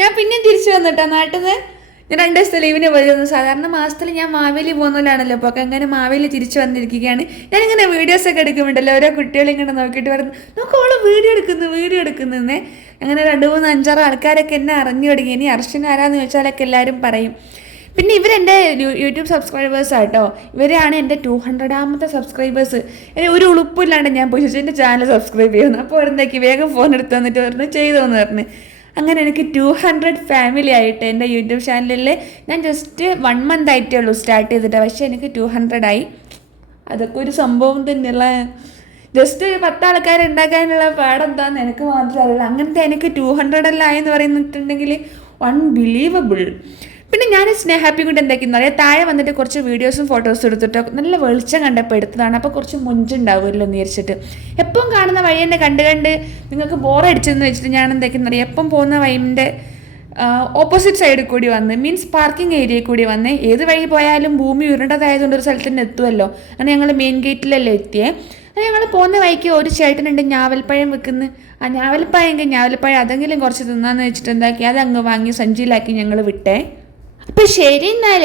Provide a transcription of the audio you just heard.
ഞാൻ പിന്നെയും തിരിച്ചു വന്നിട്ടാ നാട്ടിൽ നിന്ന്. ഞാൻ 2 ദിവസത്തെ ലീവിന് പോയിരുന്നു. സാധാരണ മാസത്തിൽ ഞാൻ മാവേലി പോകുന്നതിലാണല്ലോ. അപ്പോൾ അങ്ങനെ മാവേലി തിരിച്ചു വന്നിരിക്കുകയാണ്. ഞാനിങ്ങനെ വീഡിയോസൊക്കെ എടുക്കുന്നുണ്ടല്ലോ, ഓരോ കുട്ടികളിങ്ങനെ നോക്കിയിട്ട് പറഞ്ഞു നോക്കോളൂ വീഡിയോ എടുക്കുന്നേ. അങ്ങനെ 2, 3, 5, 6 ആൾക്കാരൊക്കെ എന്നെ അറിഞ്ഞു തുടങ്ങി. ഇനി അർച്ചന ആരാന്ന് ചോദിച്ചാലൊക്കെ എല്ലാവരും പറയും. പിന്നെ ഇവരെൻ്റെ യൂട്യൂബ് സബ്സ്ക്രൈബേഴ്സ് ആട്ടോ. ഇവരാണ് എൻ്റെ 200ാമത്തെ സബ്സ്ക്രൈബേഴ്സ്. ഒരു ഉളുപ്പില്ലാണ്ട് ഞാൻ പോയി എൻ്റെ ചാനൽ സബ്സ്ക്രൈബ് ചെയ്യുന്നു. അപ്പോൾ എന്താക്കി വേഗം ഫോൺ എടുത്ത് വന്നിട്ട് പറഞ്ഞു ചെയ്തോന്ന് പറഞ്ഞു. അങ്ങനെ എനിക്ക് 200 ഫാമിലി ആയിട്ട് എൻ്റെ യൂട്യൂബ് ചാനലിൽ ഞാൻ ജസ്റ്റ് 1 മന്ത് ആയിട്ടേ ഉള്ളൂ സ്റ്റാർട്ട് ചെയ്തിട്ട്. പക്ഷേ എനിക്ക് 200 ആയി. അതൊക്കെ ഒരു സംഭവം തന്നെയുള്ള. ജസ്റ്റ് 10 ആൾക്കാരെ ഉണ്ടാക്കാനുള്ള പാടെന്താന്ന് എനിക്ക് മാത്രമേ അറിയില്ല. അങ്ങനത്തെ എനിക്ക് 200 ആയെന്ന് പറയുന്നിട്ടുണ്ടെങ്കിൽ അൺബിലീവബിൾ. പിന്നെ ഞാൻ സ്നേഹാപ്പി കൊണ്ട് എന്താക്കിയെന്ന് പറയാം, താഴെ വന്നിട്ട് കുറച്ച് വീഡിയോസും ഫോട്ടോസും എടുത്തിട്ടോ നല്ല വെളിച്ചം കണ്ടപ്പോൾ എടുത്തതാണ്. അപ്പോൾ കുറച്ച് മുഞ്ചുണ്ടാവുമല്ലോ എന്ന് വിചാരിച്ചിട്ട്. എപ്പം കാണുന്ന വഴി തന്നെ കണ്ട് നിങ്ങൾക്ക് ബോറടിച്ചെന്ന് വെച്ചിട്ട് ഞാൻ എന്താക്കിയെന്ന് അറിയാം, എപ്പം പോകുന്ന വഴിൻ്റെ ഓപ്പോസിറ്റ് സൈഡിൽ കൂടി വന്ന്, മീൻസ് പാർക്കിംഗ് ഏരിയയിൽ കൂടി വന്ന്. ഏത് വഴി പോയാലും ഭൂമി ഉരുണ്ടതായതുകൊണ്ട് ഒരു സ്ഥലത്ത് തന്നെ എത്തുമല്ലോ. അങ്ങനെ ഞങ്ങൾ മെയിൻ ഗേറ്റിലല്ലേ എത്തിയേ. അത് ഞങ്ങൾ പോകുന്ന വഴിക്ക് ഒരു ചേട്ടനുണ്ട് ഞാവൽപ്പഴം വെക്കുന്നു. ആ ഞാവൽപ്പഴം അതെങ്കിലും കുറച്ച് തിന്നാന്ന് വെച്ചിട്ട് എന്താക്കി അതങ്ങ് വാങ്ങി സഞ്ചിയിലാക്കി ഞങ്ങൾ വിട്ടേ. അപ്പം ശരി എന്നാൽ.